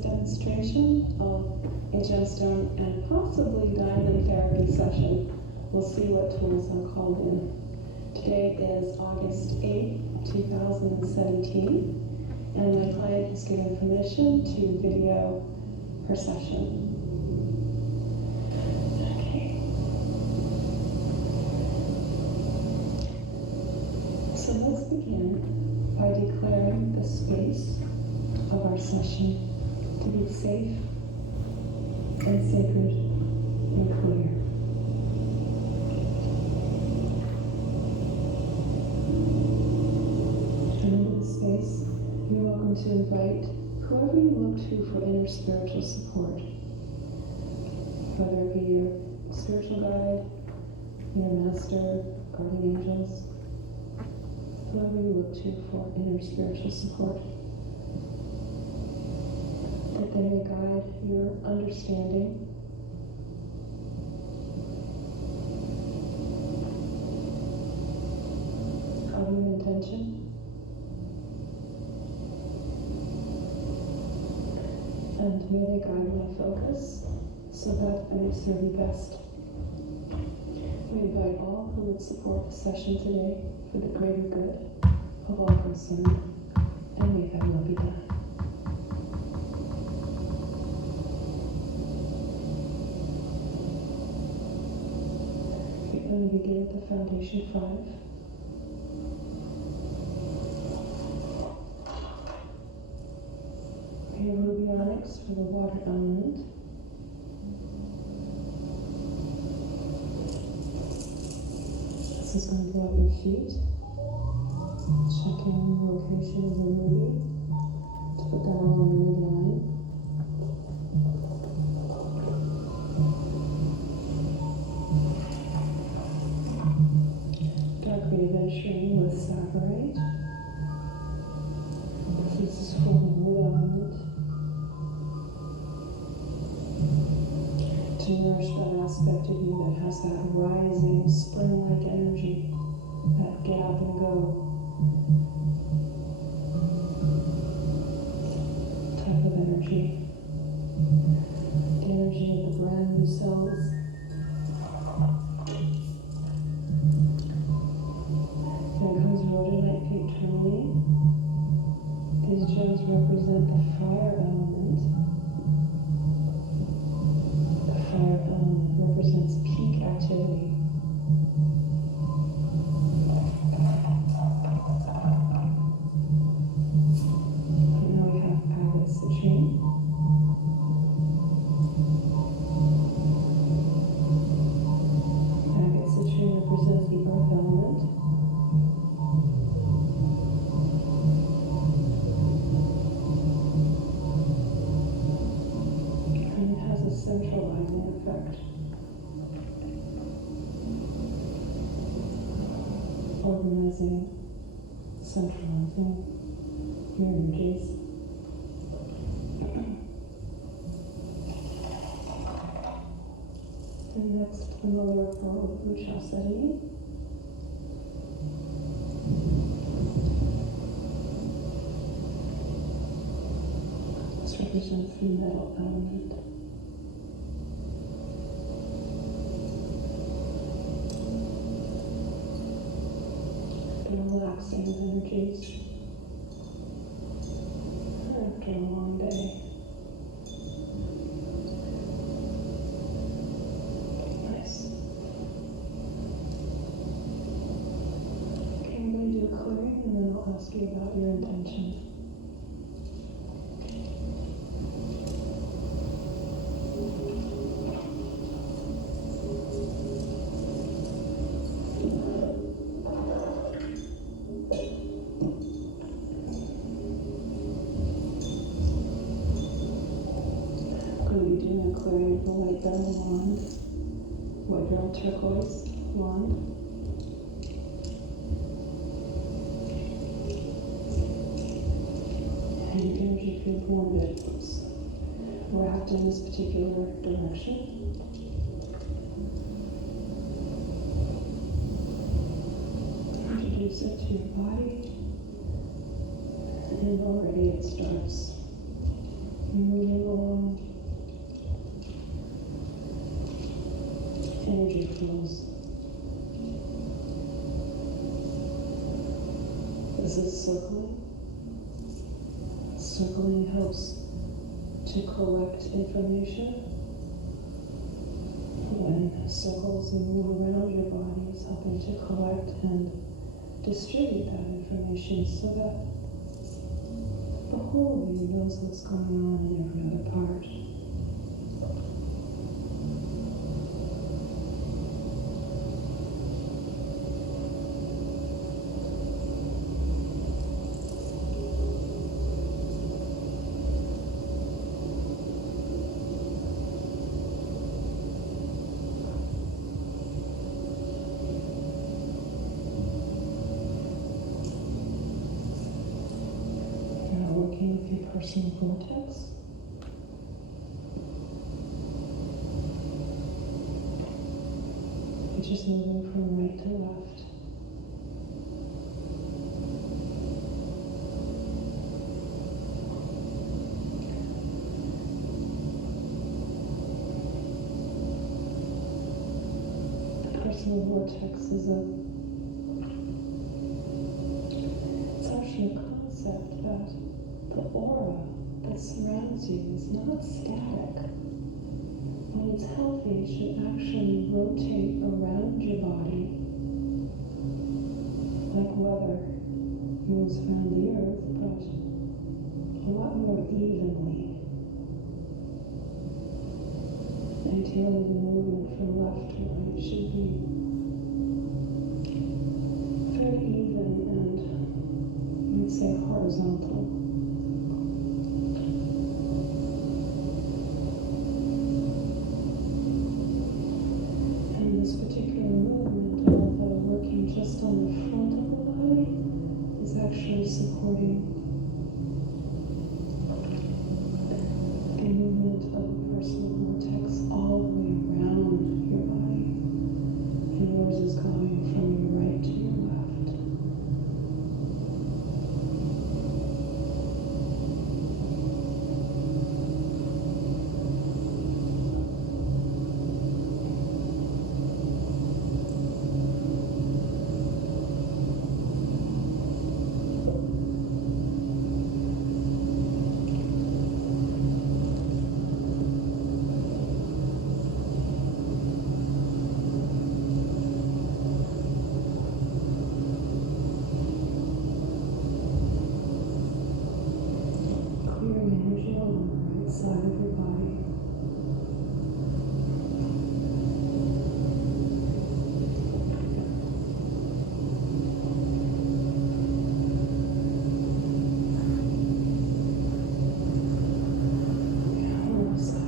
Demonstration of a gemstone and possibly diamond therapy session. We'll see what tools I'm called in. Today is August 8th, 2017, and my client has given permission to video her session. Okay. So let's begin by declaring the space of our session to be safe and sacred and clear. And in this space, you're welcome to invite whoever you look to for inner spiritual support, whether it be your spiritual guide, your master, guardian angels, whoever you look to for inner spiritual support. That they may guide your understanding of your intention and may they guide my focus so that I may serve you best. We invite all who would support the session today for the greater good of all concerned, and may that will be done. We're going to begin with the Foundation 5. Your ruby onyx for the water element. This is going to go up your feet. Checking the location of the ruby to put that along the midline. Adventuring with Saffirite. This is for the wood element to nourish that aspect of you that has that rising spring-like energy, that get up and go type of energy. The energy of the brand new cells. Rhodonite pink tourmaline. These gems represent the fire element. The fire element represents peak activity. And now we have agate citrine. Agate citrine represents the earth element. Centralizing effect. Organizing, centralizing your energies. And next, the mother of pearl of Chalcedony. This represents the metal element. Relaxing energies after a long day. Nice. Okay, I'm going to do a clearing and then I'll ask you about your intention. clearing the white beryl wand, white beryl turquoise wand. And the energy field wand is wrapped in this particular direction. Introduce it to your body, and already it starts moving along. Energy flows. This is circling. Circling helps to collect information. When circles move around your body, it's helping to collect and distribute that information so that the whole of you knows what's going on in every other part. Working with your personal vortex. You're just moving from right to left. The personal vortex is it's actually a concept that the aura that surrounds you is not static. When it's healthy, it should actually rotate around your body like weather moves around the earth, but a lot more evenly. Ideally, the movement from left to right should be very even and, we'd say, horizontal. This particular movement, although working just on the front of the body, is actually supporting the movement of the personal vortex all the way around your body. And yours is going from your right to your left. Side of your body. Left side.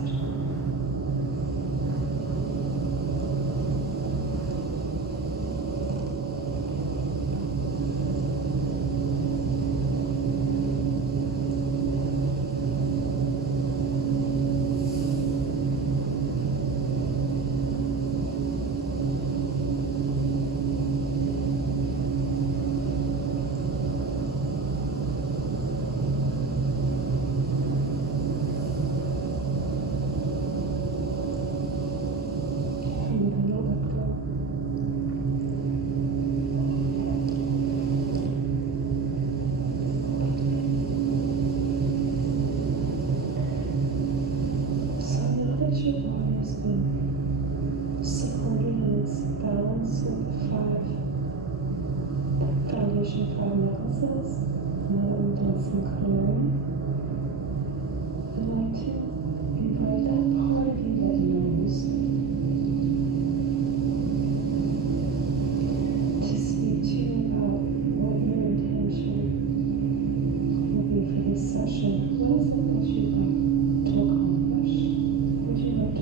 Five necklaces. Now that we've done some clearing, I'd like to invite that part of you that knows to speak to you about what your intention will be for this session. What is it that you'd like to accomplish? Would you like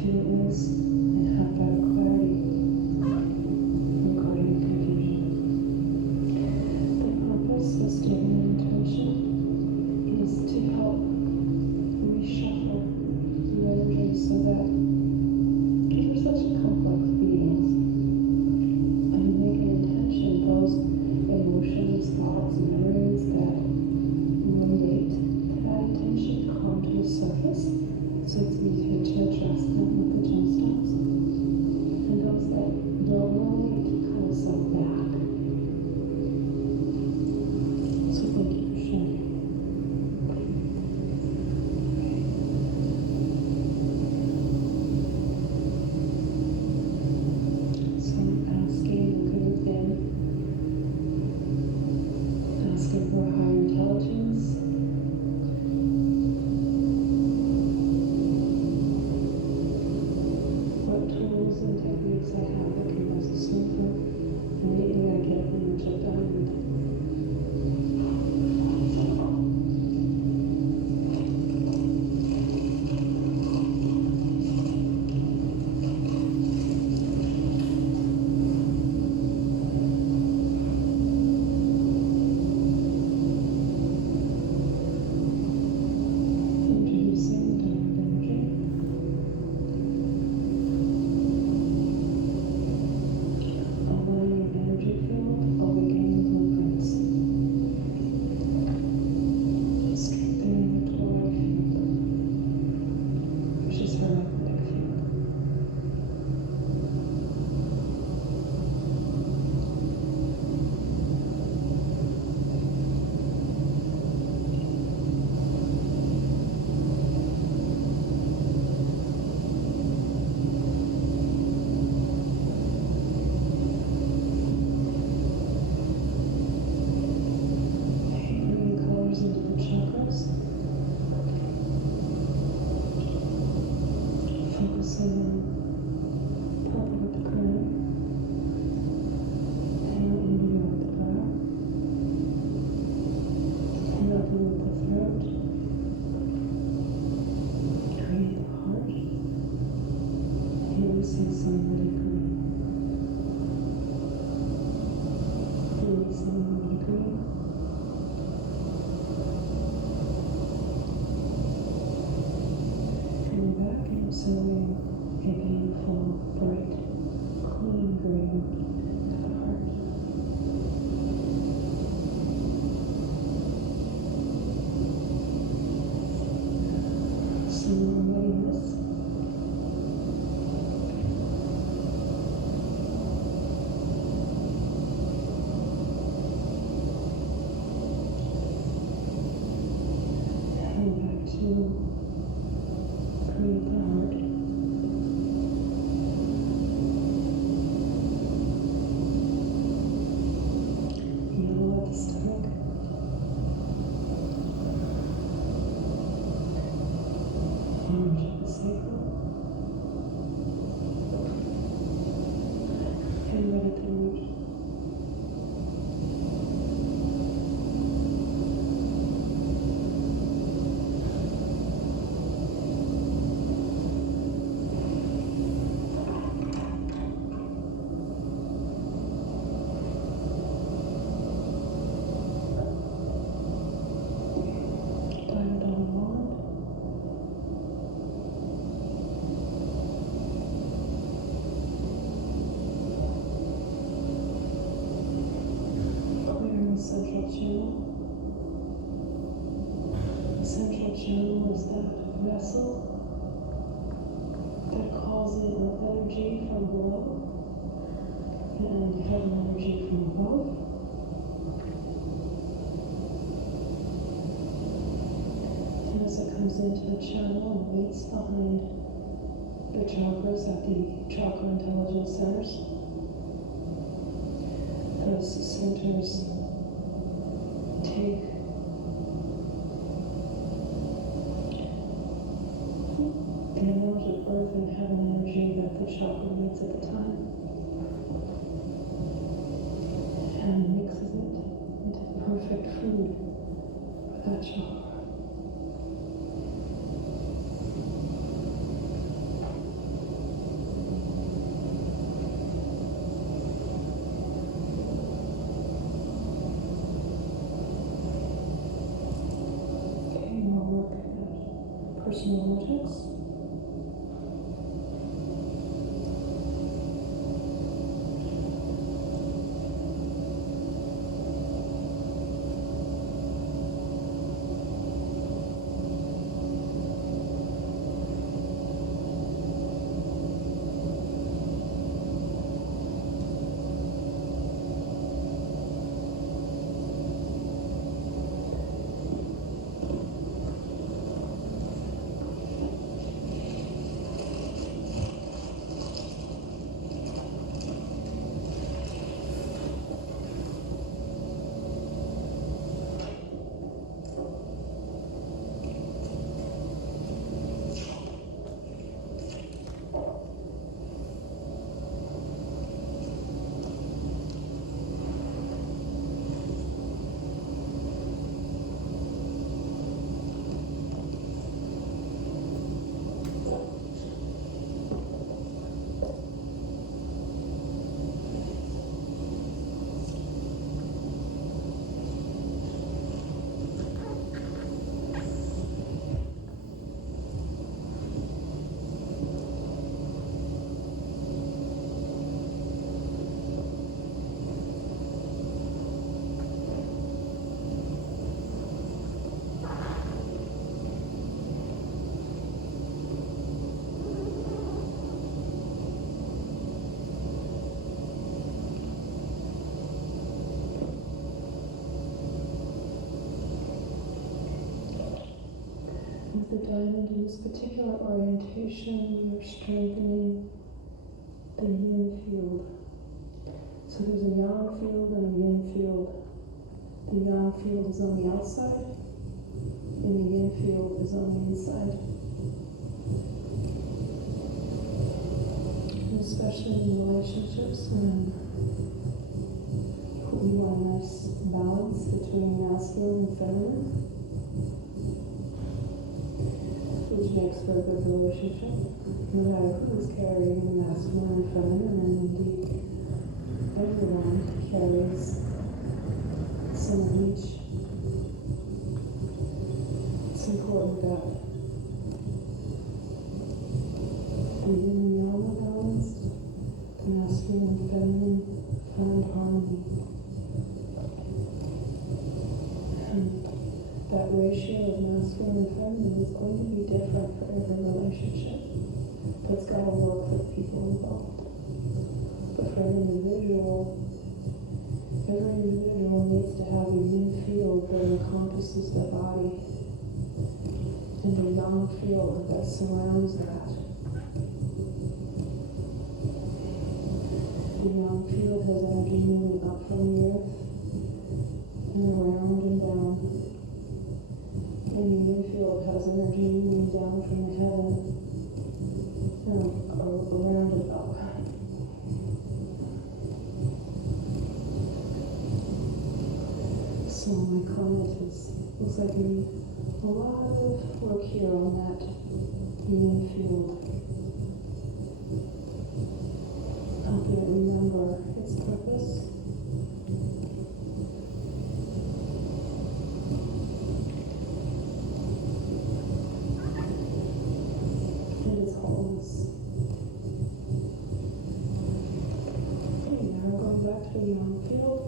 feel ease and have better clarity regarding confusion. The purpose of stating meditation is to help reshuffle the energy so that we're such complex beings. And you make an intention, those emotions, thoughts, memories that relate to that intention come to the surface, so it's easier to adjust them with the gemstones. And those that don't relate kind of step back. So thank you for sharing. So I'm asking, looking within, asking for higher intelligence, what tools and techniques I have that can best assist me anything I get from the chip diamond. Introducing dark energy. Aligning energy field, awakening blueprints. Strengthening the toroid field, which is her magnetic field. Bringing colors into the chakras. Focusing on purple with the crown, pale indigo with the brow, pale blue with the throat, green at the heart, and releasing sunlight green. Releasing sunlight green. Coming back and sewing a beautiful, bright, clean green to the heart. So readiness. Heading back to create the heart. Yellow at the stomach. Orange at the sacral. And red at the root. Diamond on the wand. Clearing the central channel. The central channel is that vessel that calls in earth energy from below and heaven energy from above. And as it comes into the channel and meets behind the chakras at the chakra intelligence centers, those centers take the amount of earth and heaven energy that the chakra needs at the time and mixes it into perfect food for that chakra. personal vortex. With the diamond in this particular orientation, you're strengthening the yin field. So there's a yang field and a yin field. The yang field is on the outside, and the yin field is on the inside. And especially in relationships, when you want a nice balance between masculine and feminine, which makes for a good relationship, no matter who's carrying the masculine and feminine, and indeed everyone carries some of each. It's important that the yin and yang are balanced, the masculine and feminine find harmony. And that ratio of masculine and feminine is going to be different for every relationship. That's got to work for the people involved. But for an individual, every individual needs to have a yin field that encompasses their body and a yang field that surrounds that. The yang field has energy moving up from the earth and around and down. And the yin field has energy moving down from the heaven and around and up. So my client looks like we need a lot of work here on that yin field. Helping it remember its purpose. And its wholeness. Okay, now going back to the yang field.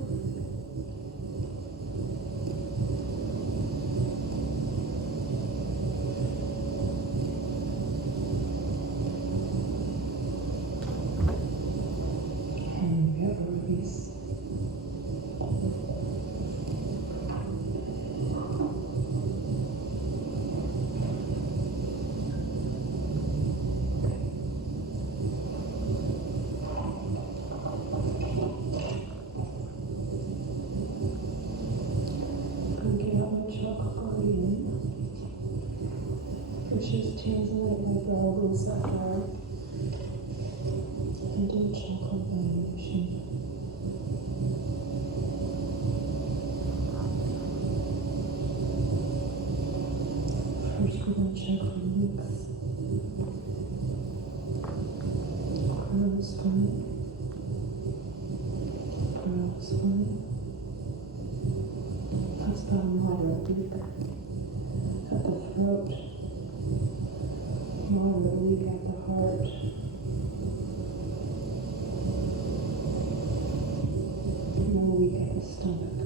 Which is translate my brow inside out and do a chocolate vibration. First we're going to check for links. Crown spine. Brow spine. That's about a moderate leak at the throat. More of the weak at the heart. No weak at the stomach.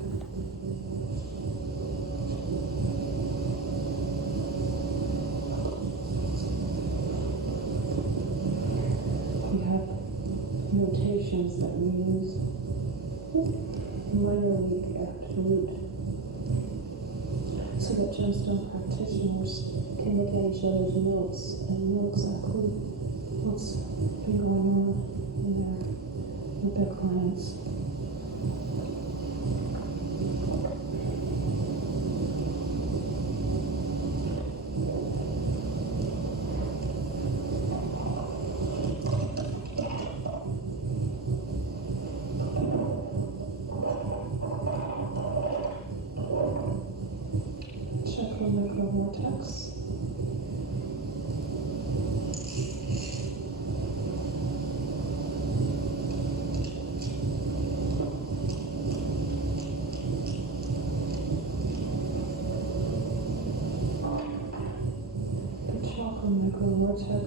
We have notations that we use. Minor weak at root. So that gemstone practitioners can look at each other's notes and know exactly what's been going on in there with their clients. Chakra microvortex. The chakra microvortex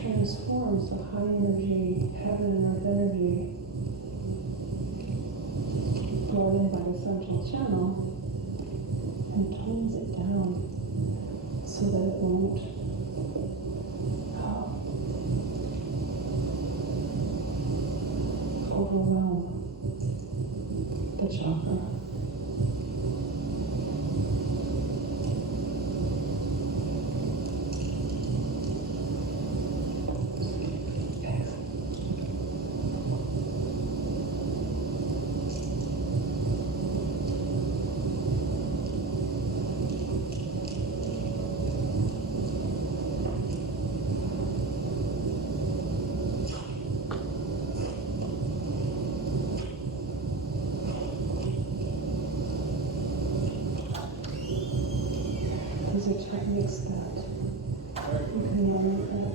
transforms the high energy, heaven and earth energy brought in by the central channel and tones it down so that it won't overwhelm the chakra. These are techniques that you can learn at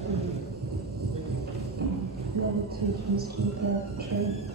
level 2 Princeton therapy training.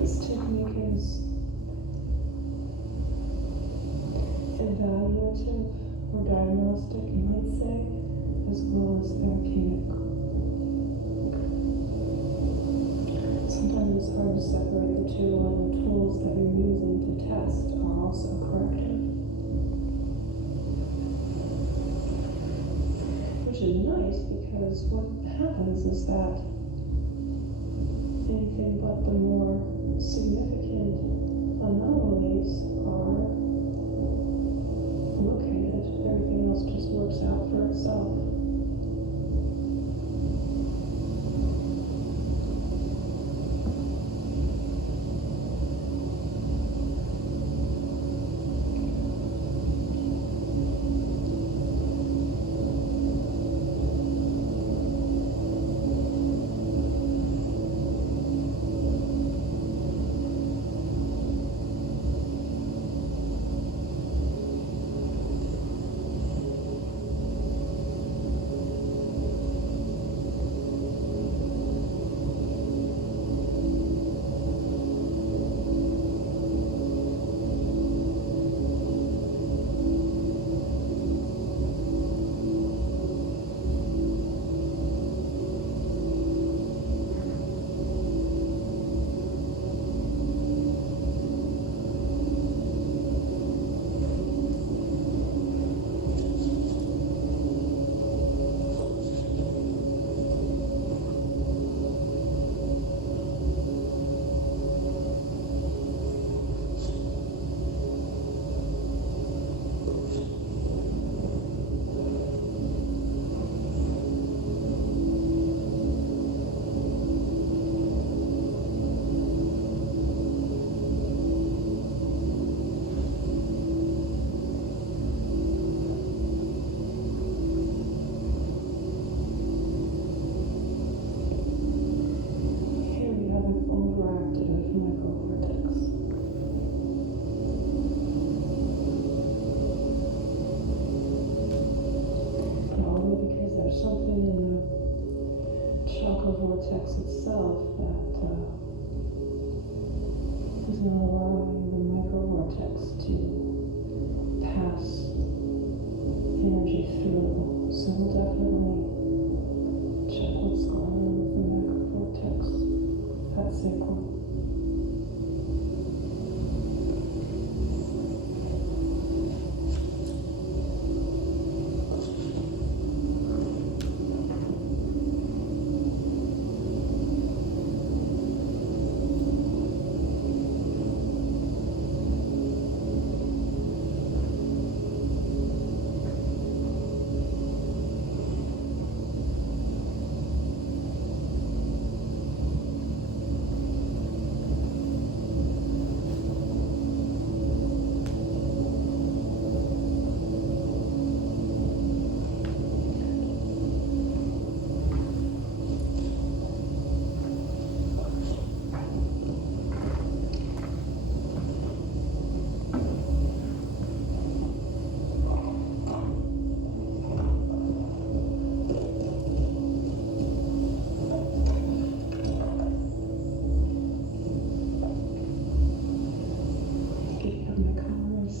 This technique is evaluative or diagnostic, you might say, as well as therapeutic. Sometimes it's hard to separate the two, and the tools that you're using to test are also corrective. Which is nice, because what happens is that anything but the more significant anomalies are located. Everything else just works out for itself.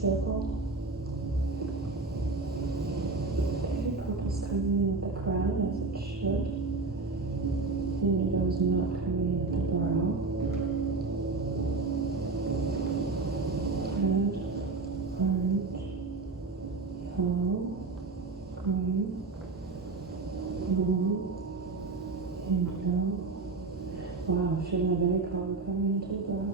circle. Okay, purple's coming in at the crown as it should. Indigo's not coming in at the brow. Red, orange, yellow, green, blue, indigo. Wow, shouldn't have any color coming into the brow.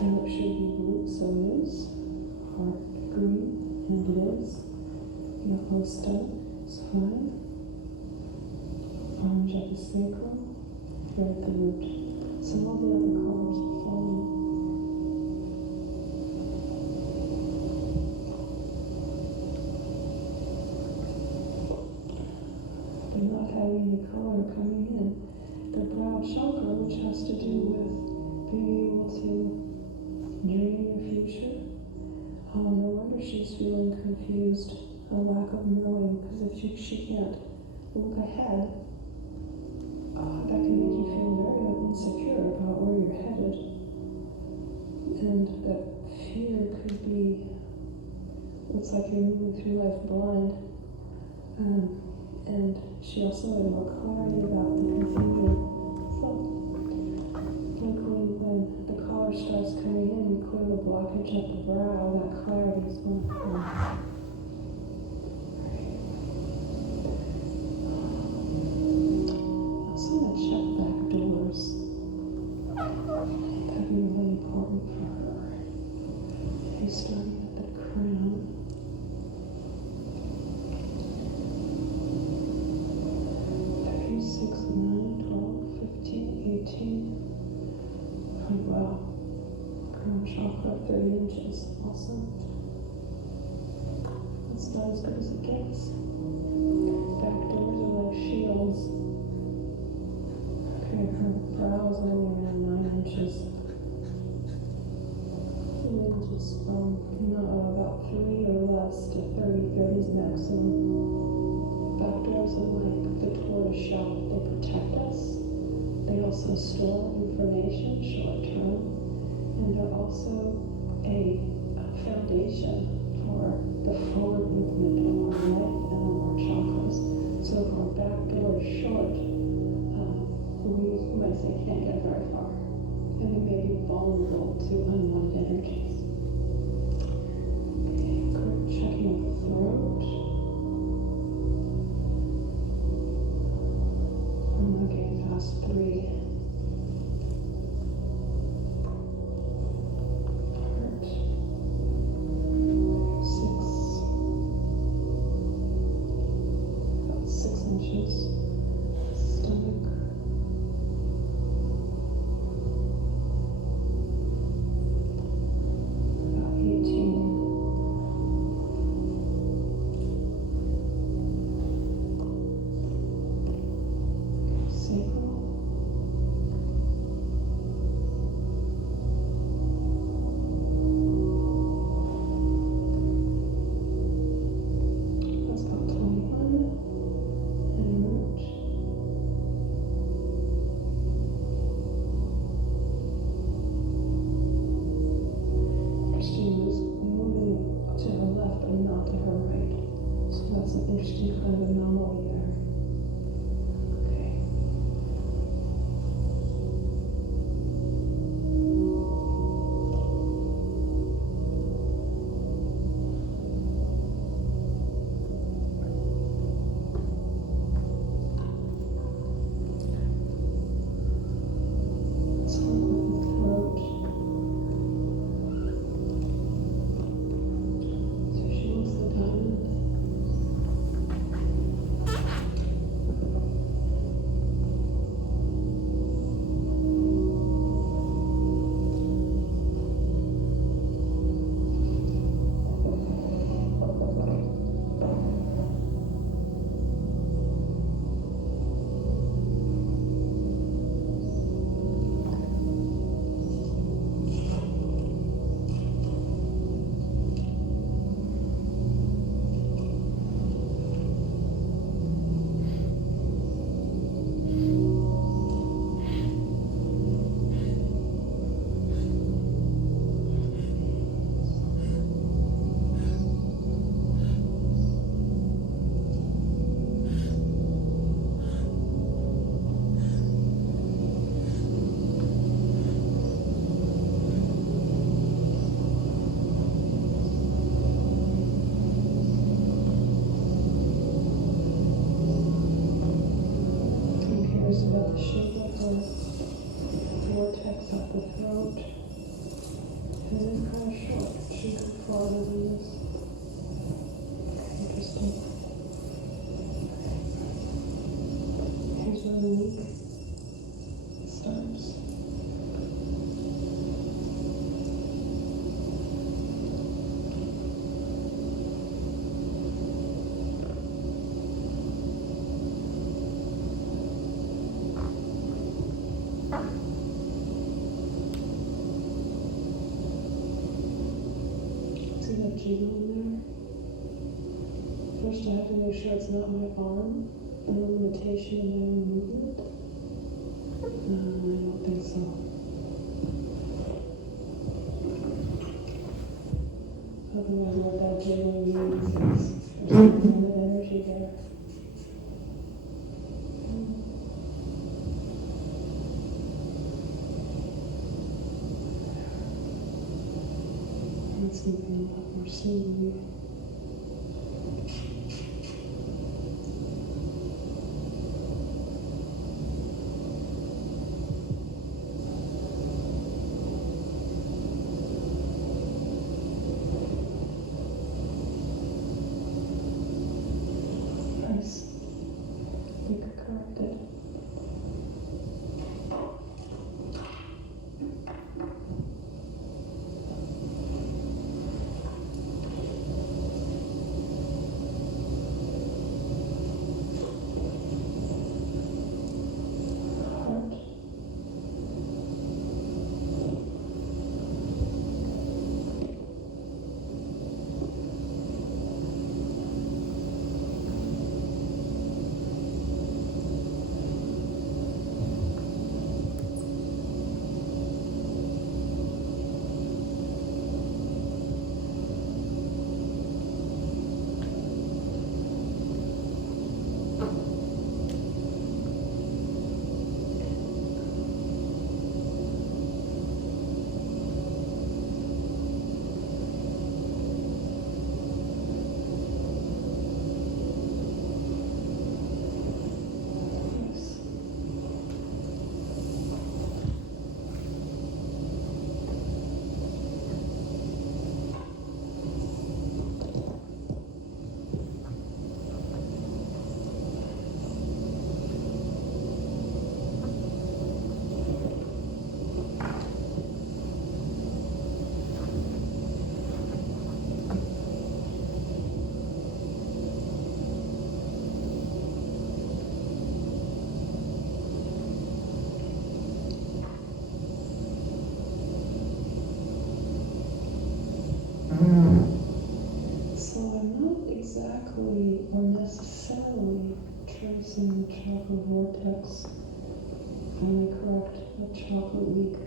And it should be blue, so it is. Heart green, and it is. Yellow stud is fine. Orange at the sacrum, red at the root. So all the other colors are fine. But not having any color coming in. The brow chakra, which has to do with being able to dream your future. No wonder she's feeling confused, a lack of knowing, because if she can't look ahead, that can make you feel very insecure about where you're headed. And that fear could be, looks like you're moving through life blind. And she also had more clarity about the confusion. So, luckily when the color starts coming in, you clear the blockage at the brow, that clarity is going to come. Also going to check back doors. That'd be really important for her. Okay, starting at the crown. 6, 9, 12, 15, 18. Oh, wow. Crown chakra, 30 inches. Awesome. That's about as good as it gets. Back doors are like shields. Okay, her brow is only around 9 inches. Ranges from about 3 or less to 30. 30 is maximum. Back doors are like the tortoise shell. They protect us. They also store information short term. And they're also a foundation for the forward movement in our life and in our chakras. So if our back door is short, we might say can't get very far. And we may be vulnerable to unwanted energies. Okay, checking the throat. Okay, past 3. Heart. 6. About 6 inches. Stomach. About 18. curious about the shape of her vortex up the throat. And it's kind of short. She could fall over this. Interesting. Here's where the week starts. See that jiggle in there? First I have to make sure it's not my arm. No limitation in my own movement. No, I don't think so. Otherwise what that jiggle means is there's some kind of energy there. Let's move in a lot more smoothly. Nice. You could correct it. Heart. Nice. So I'm not exactly or necessarily tracing the chakra vortex. Am I correct? The chakra week.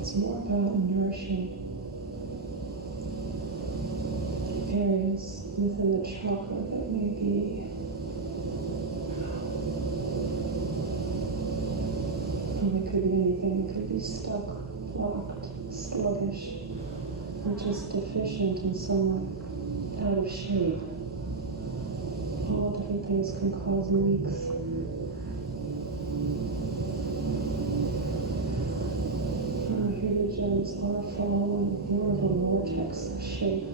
It's more about nourishing areas within the chakra that may be it could be anything. It could be stuck, blocked, sluggish, or just deficient and somewhat out of shape. All different things can cause leaks. Here the gems are following more of a vortex shape,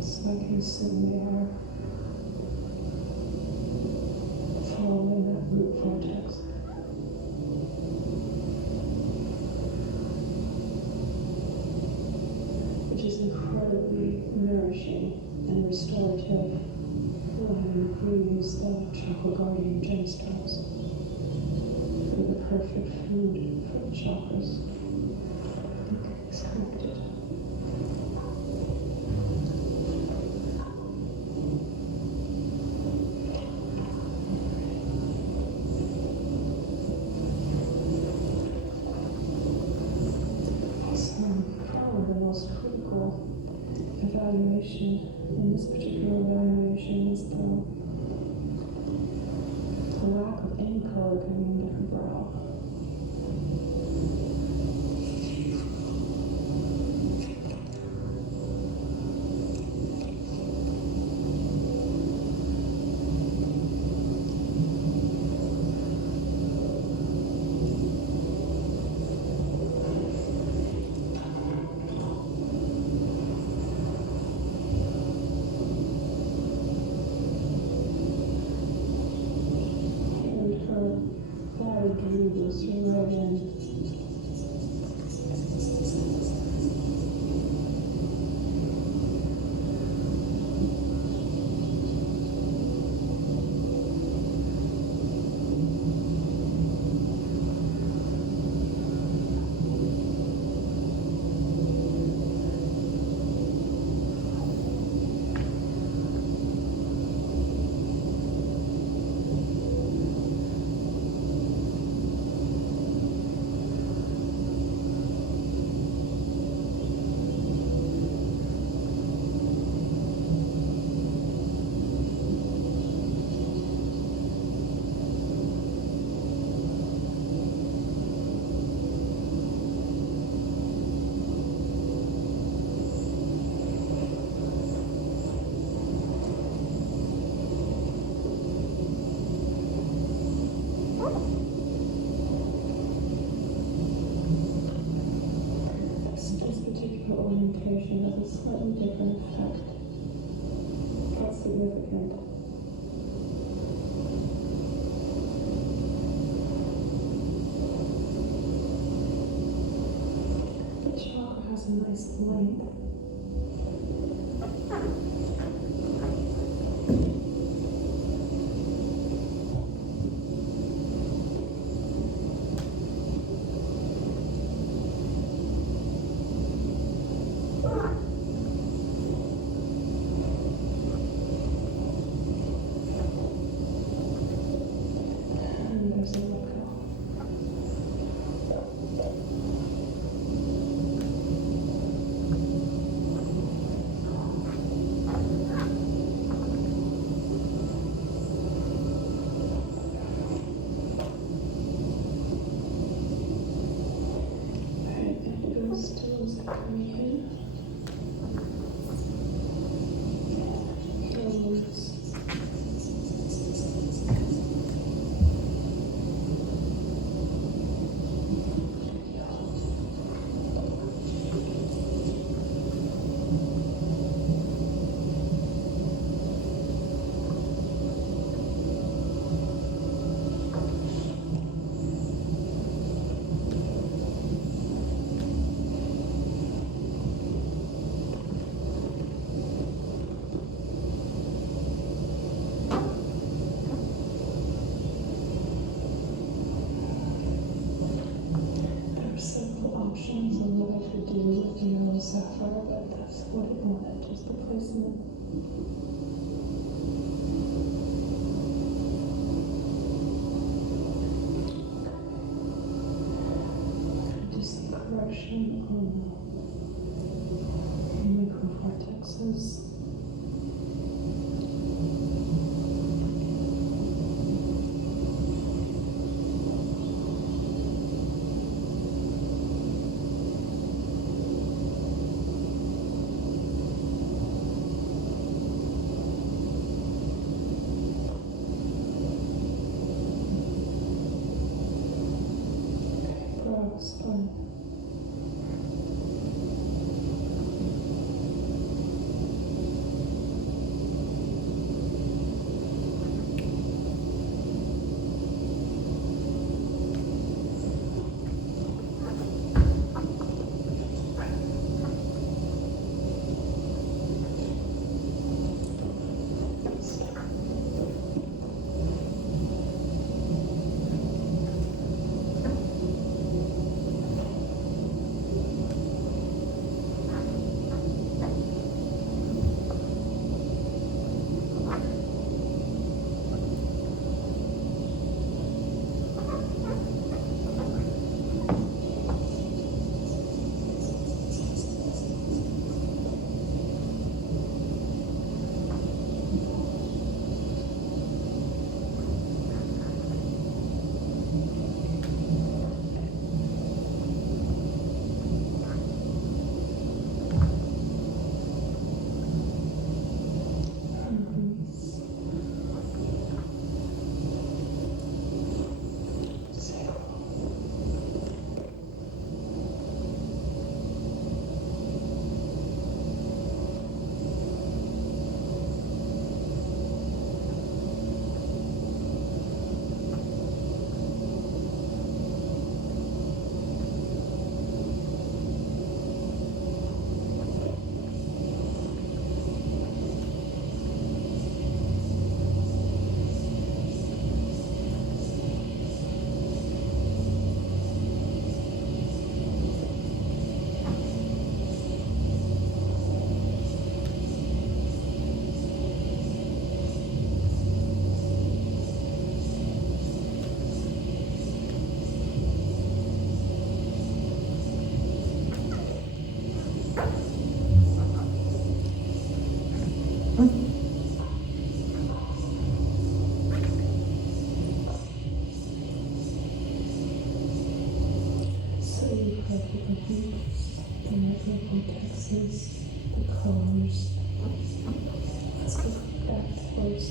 so I can assume they are following that root vortex. Which is incredibly nourishing and restorative when you use the chakra guardian gemstones. They're the perfect food for the chakras. It's connected. Probably the most critical evaluation in this particular evaluation is the lack of any color coming into her brow. I drew this right in. This particular orientation has a slightly different effect. That's significant. The chakra has a nice length. And there's a let go. Alright, and it goes to coming in. Close. There are several options on what I could do with the yellow sapphire, but that's what it wanted, just the placement. Do some correction on the microvortexes. Brow spine. peaks, the microcortexes, the colors. Let's go back close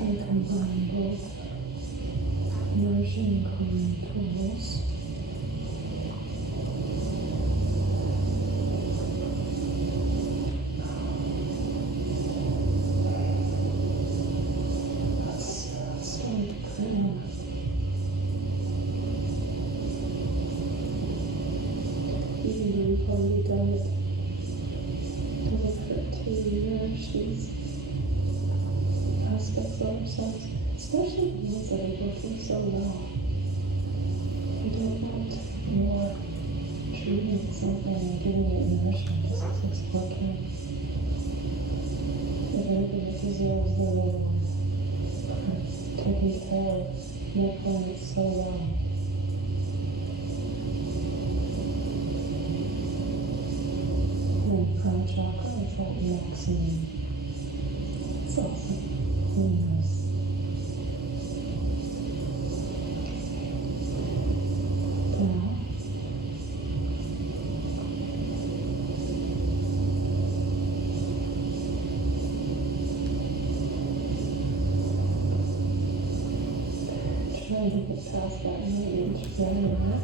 and combine both nourishing and calming tools. Aspects of ourselves, especially the ones that are working so well. We don't want more treating something and giving it nourishment just because it's working. If anything, it deserves the reward for taking care of nurturing it so well. And crown chakra is that maximum. It's awesome. Really nice. Now, trying to get past that range very well.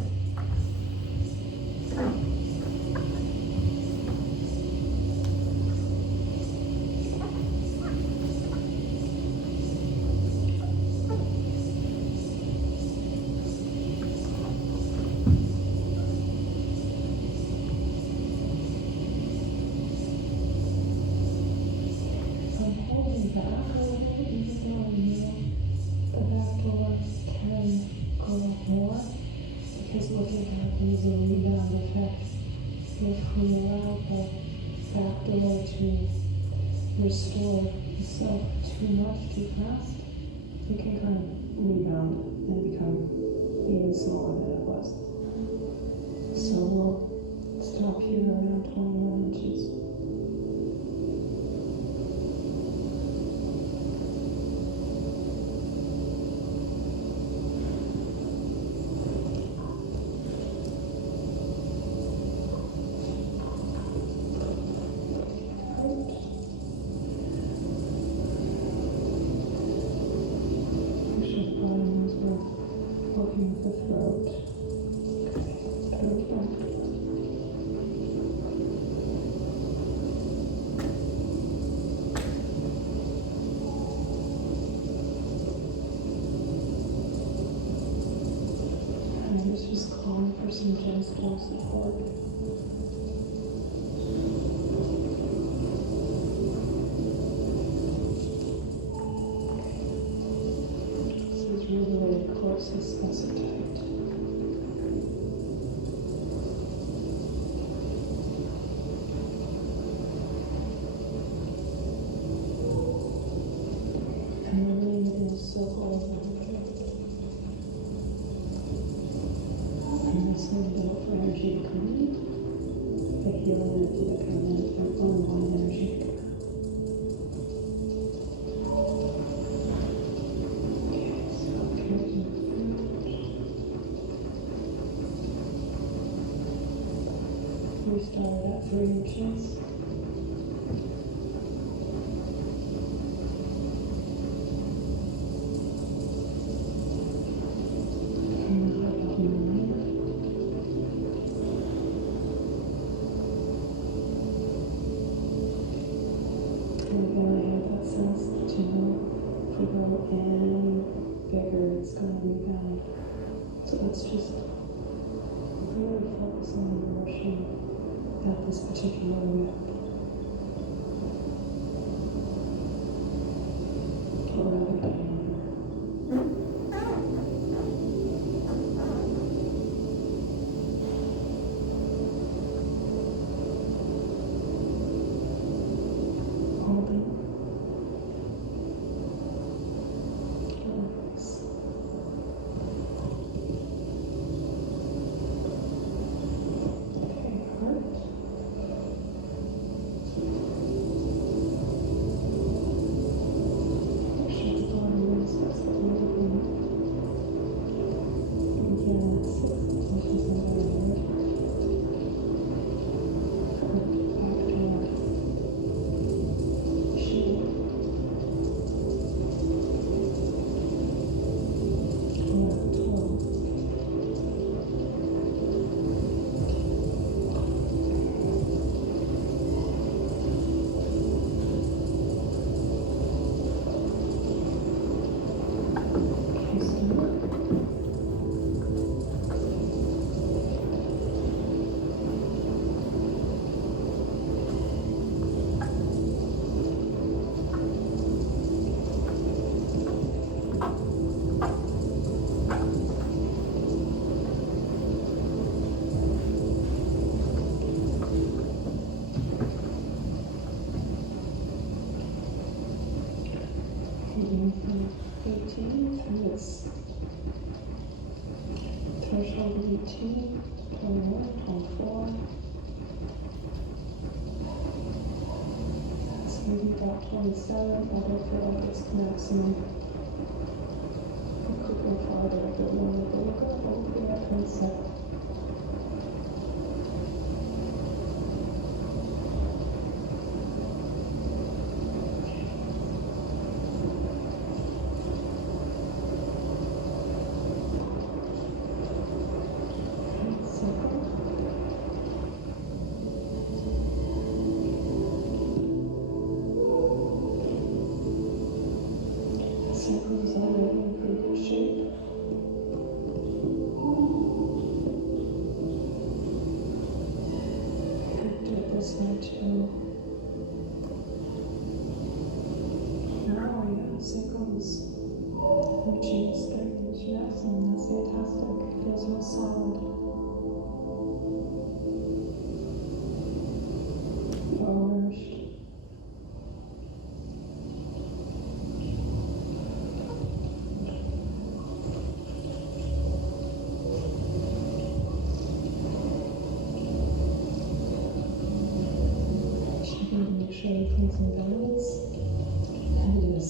Because what can happen is a rebound effect. If we allow the back door to restore itself too much, too fast, it can kind of rebound and become even smaller than it was. So we'll stop here around 21 inches. For some gentle support. This is really close and specified. And the wind is so cold. Don't for energy to come in, the healing energy to come in, your own mind energy. Okay, so we started at 3 inches. And bigger, it's going to rebound. So let's just really focus on the nourishing at this particular rep. moving from 18 through this threshold of 18, 21, 24. So maybe about 27, although I feel like it's the maximum. It could go farther a bit longer, but we'll go over at 27. Circle's already in pretty good shape. Could do it this way too. Now we have circles reaching its 30-inch maximum. That's fantastic. Feels real solid. Well nourished. Make sure everything's in balance, and it is.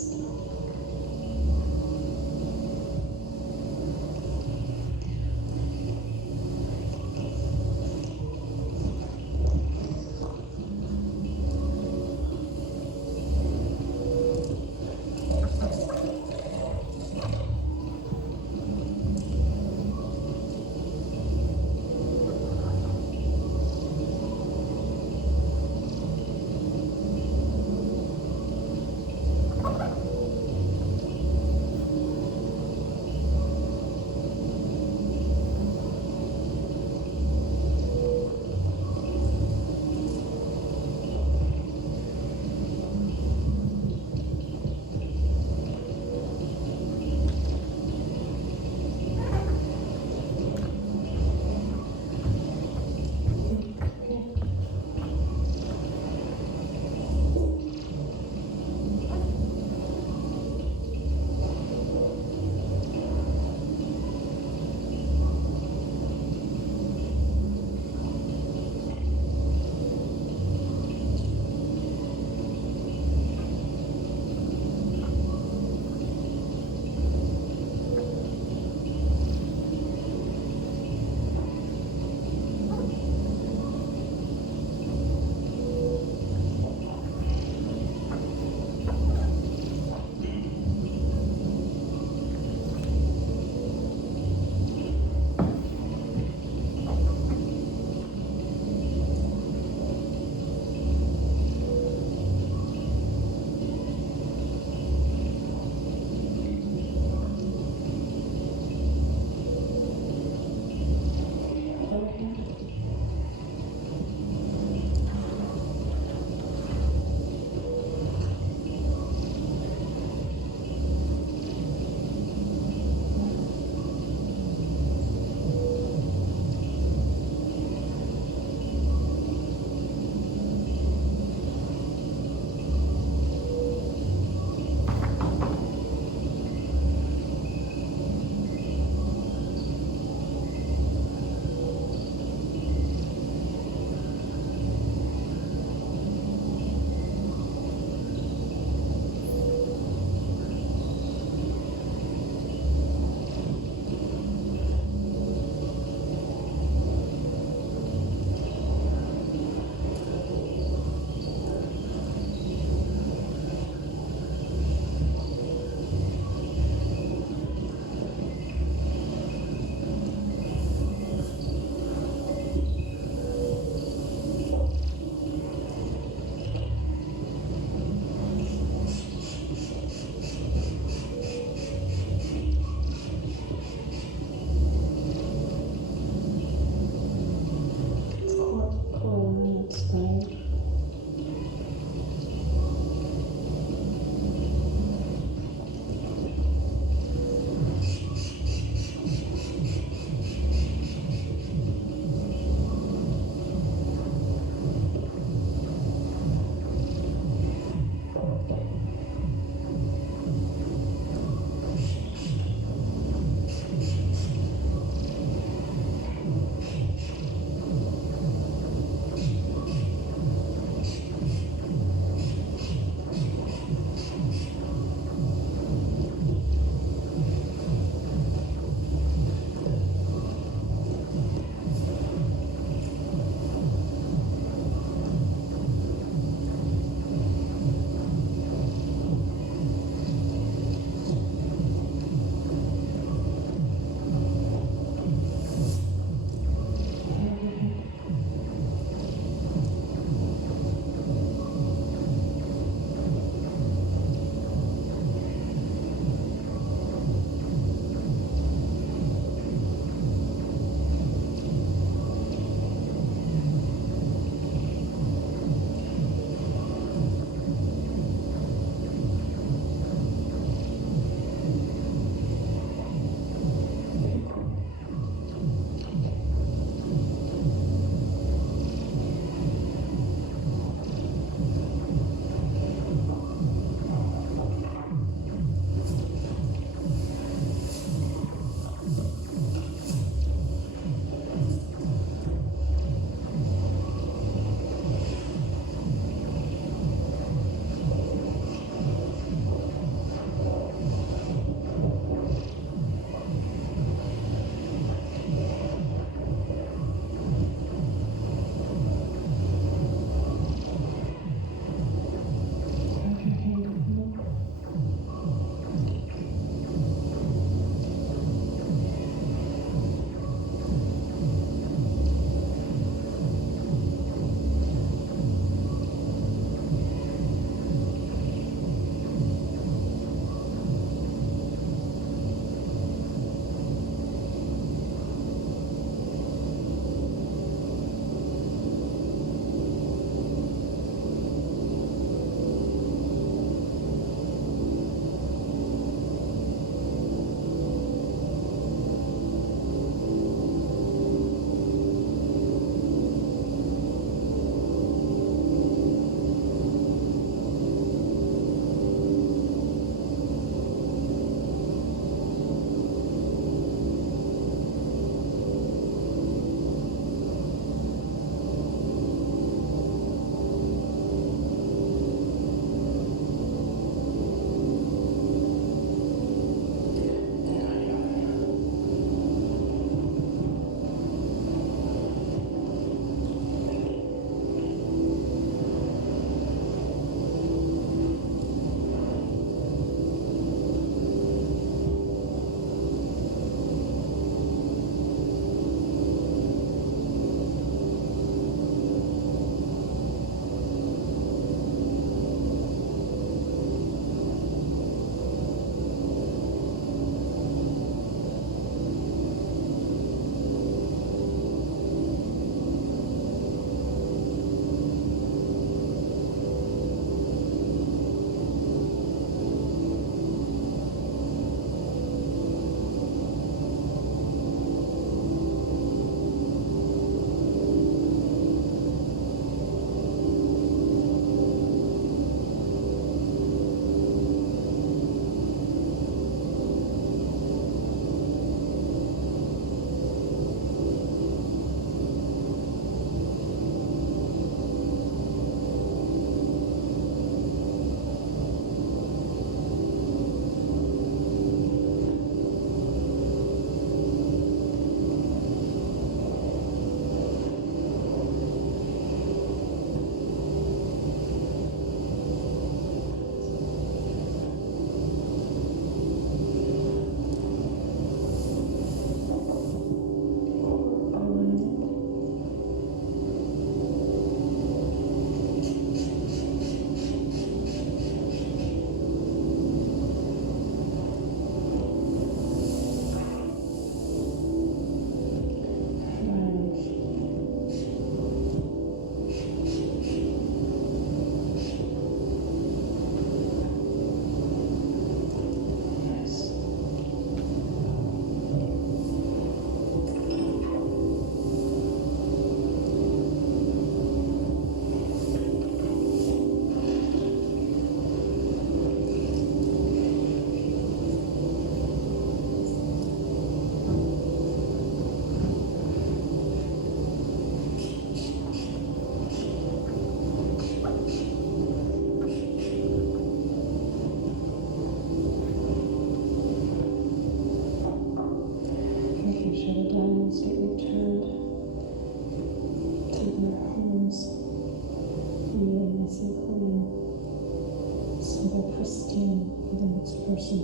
person.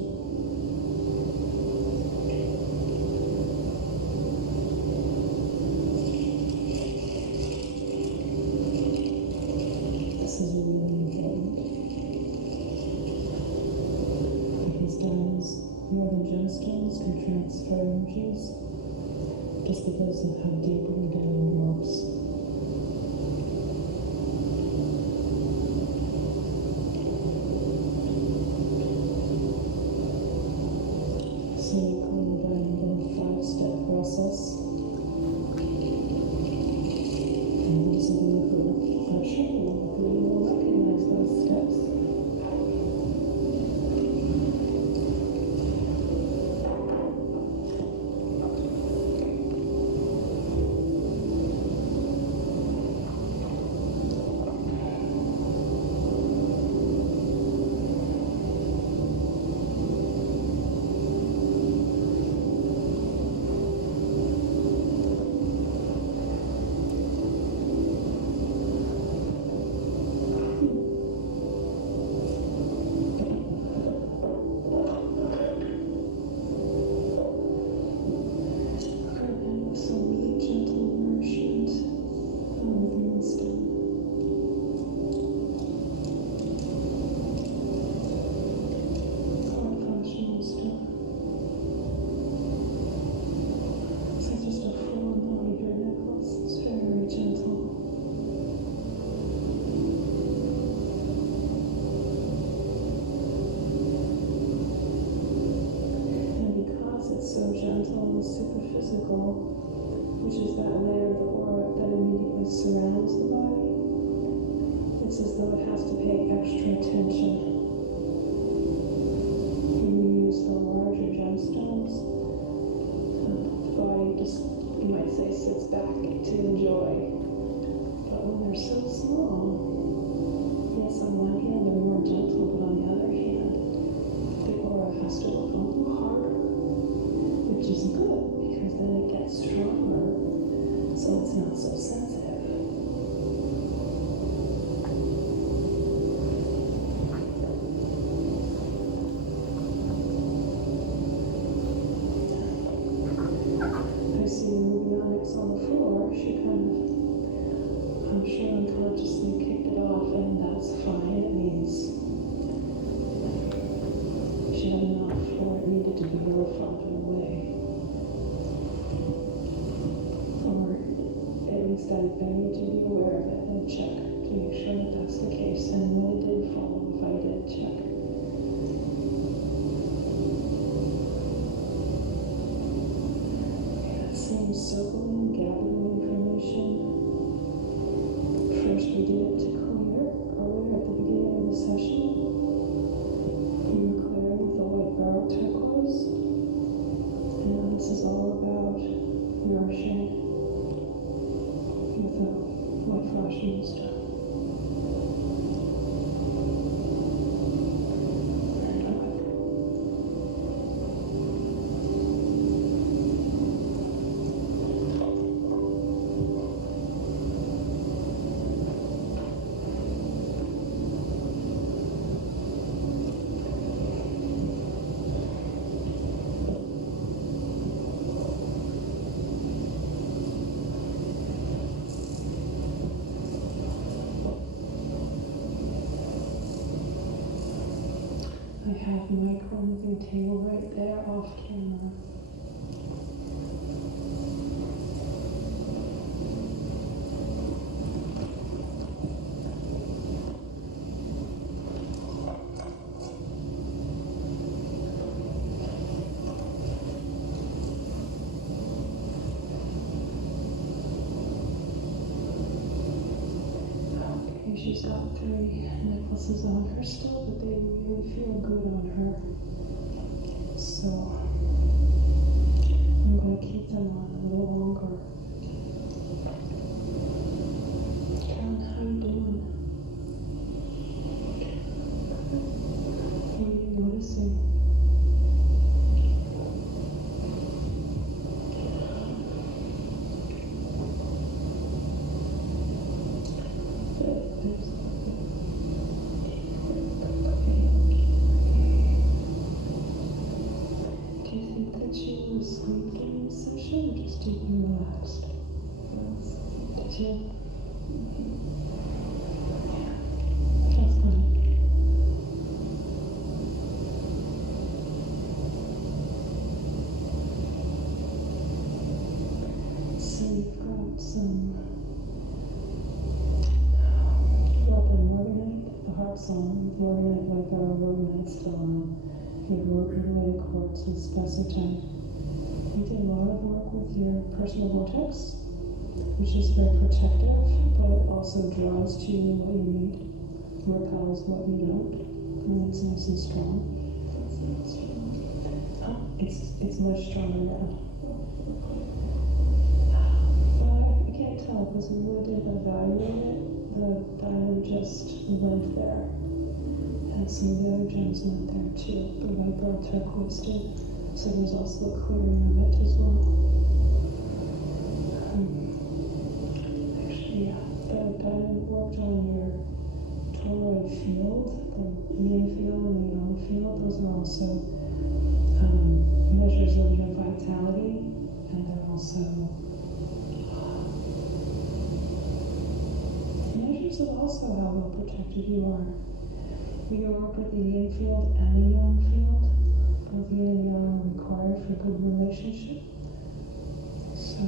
This is really important because diamonds, more than gemstones, can transfer energies just because of how deeply a diamond works. So we clean the diamond in a 5-step process. And those of you who are trained will recognize those steps. Which is that layer of the aura that immediately surrounds the body. It's as though it has to pay extra attention. When you use the larger gemstones, the body just, you might say, sits back to enjoy. But when they're so small, yes, on one hand they're more gentle, but on the other hand, the aura has to work a little harder, which is good. Then it gets stronger, so it's not so sensitive. I see the ruby onyx on the floor. She kind of, I'm sure unconsciously kicked it off, and that's fine. It means she had enough, or it needed to be really farther away. I need to be aware of it and check to make sure that that's the case. And when it did fall, if I did check. Okay, that same circling, gathering information. First we did it to clear earlier at the beginning of the session. You were clearing with the white beryl turquoise. And now this is all about nourishing with a white flash moonstone. I have my cleansing table right there off camera. Okay, she's got 3 necklaces on her still, but they really feel good on her. So I'm going to keep them on a little longer. Karen, how you doing? What are you noticing? too. That's fine. So you've got some, you've got the Morganite, the heart song, Morganite like our Romanite still on. Your related chords with Spessartine. You did a lot of work with your personal vortex, which is very protective, but it also draws to you what you need, repels what you don't, and it's nice and strong. It's much stronger now. But I can't tell because we really didn't evaluate it. The diamond just went there. And some of the other gems went there too. The white pearl turquoise did. So there's also a clearing of it as well. Actually, yeah, the diamond worked on your toroid field, the yin field and the yang field. Those are also measures of your vitality, and they're also measures of also how well protected you are. We can work with the yin field and the yang field. Both yin and yang are required for a good relationship. So,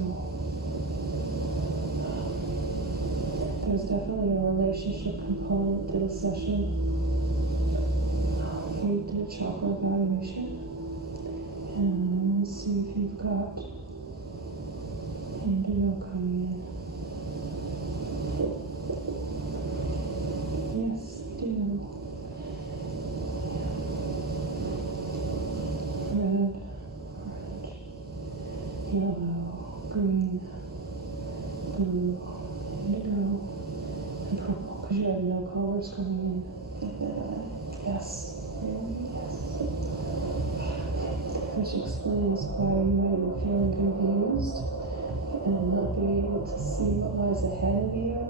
there's definitely a relationship component to the session. We did a chakra evaluation. And let's see if you've got indigo coming in. Yes, you do. Red, orange, yellow, green, blue, indigo, and purple, because you have no colors coming in. Yes. Which explains why you might be feeling confused and not be able to see what lies ahead of you.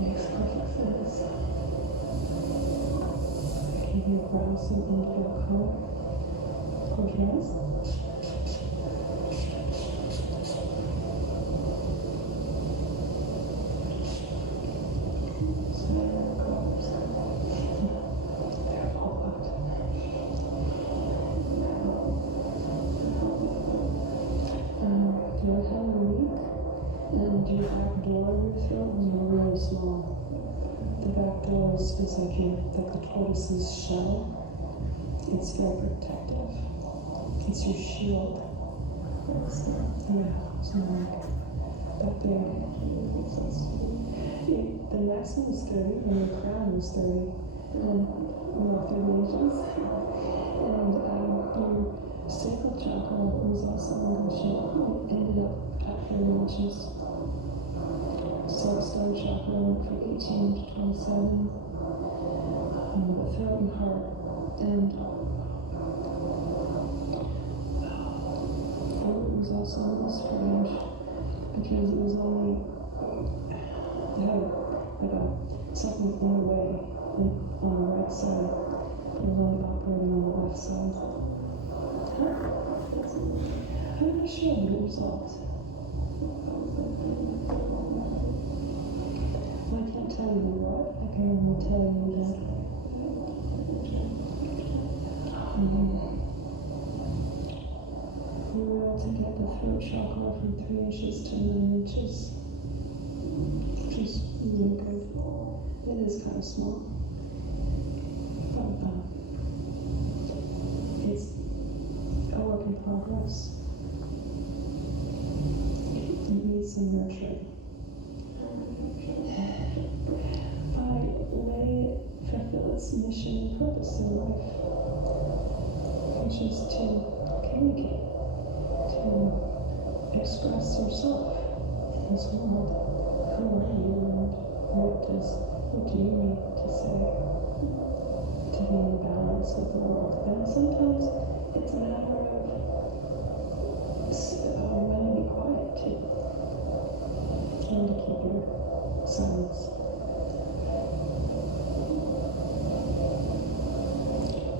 Makes perfect sense. Give your brow some indigo color. Close your eyes. So there are colors. They're all out. You had a leak, and your back door of your throat was really small. The back door is like the tortoise's shell. It's very protective. It's your shield. Yeah, it's not like that big. The maximum is 30, and the crown is 30, and not 30 inches. And your sacral chakra was also in good shape. It ended up at 30 inches. Solar chakra went from 18 to 27. The throat and heart. And it was also a little strange because it was only, it had something in the way on the right side. It was only operating on the left side. I'm not sure the result. Well, I can't tell you what. I can only tell you that we were able to get the throat chakra from 3 inches to 9 inches, which is really good. It is kind of small, but it's a work in progress. It needs some nurturing. By letting it fulfill its mission and purpose in life, which is to communicate, to express yourself in this world. Who are you and what do you need to say to be in balance with the world? And sometimes it's a matter of when to be quiet too, and to keep your silence.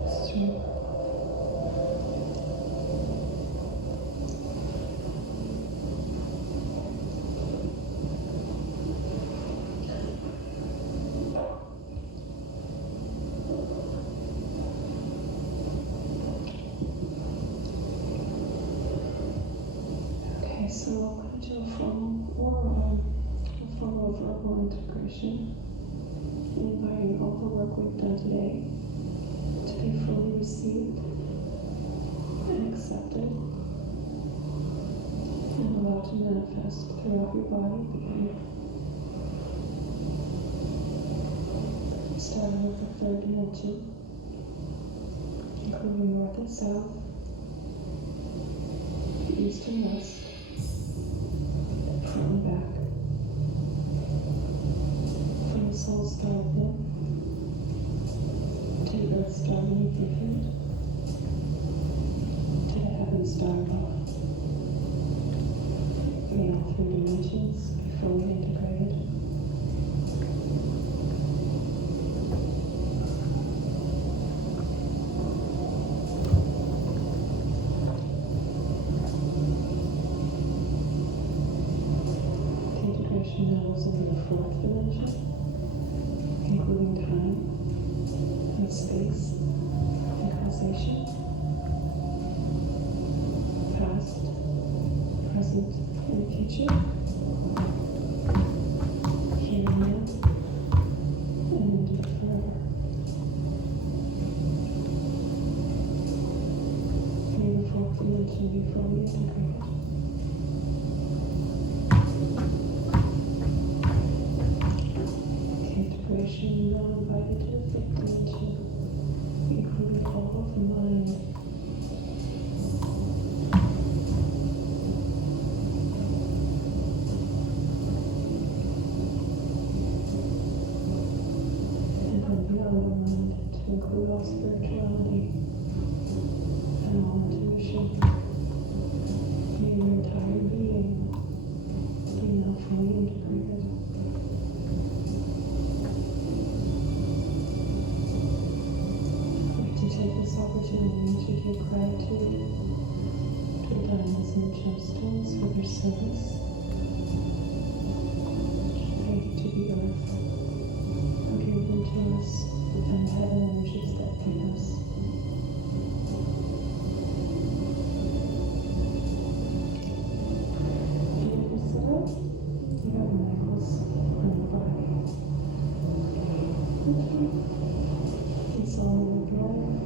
It's true. the work we've done today to be fully received and accepted and allowed to manifest throughout your body, starting with the third dimension, including north and south, east and west, front and back, from the soul star within to the earth star beneath your feet, to the heaven star above. May all three dimensions be fully integrated. Now moves into the fourth dimension, including time and space and causation, past, present, and future, here and now, and into the forever. May the fourth dimension be fully integrated. Integration now invited to the fifth dimension, including all of the mind. And then beyond the mind to include all spirituality and all intuition. May your entire being be now fully integrated. Take this opportunity to give gratitude to the diamonds and gemstones for their service. Thank you to the earth who gave them to us and the heaven energies that feed us. Beautiful soul, you have a necklace on your body. It's all in your blood.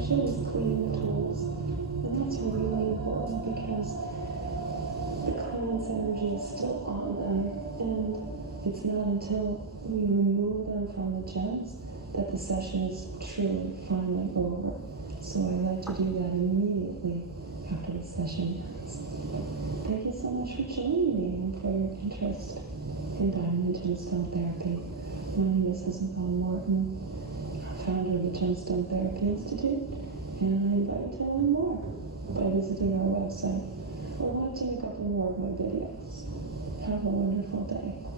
section is cleaning the tools. And that's really important because the clearance energy is still on them, and it's not until we remove them from the gems that the session is truly finally over. So I like to do that immediately after the session ends. Thank you so much for joining me and for your interest in diamond and gemstone therapy. My name is Isabel Morton, founder of the Gemstone Therapy Institute, and I invite you to learn more by visiting our website or watching a couple more of my videos. Have a wonderful day.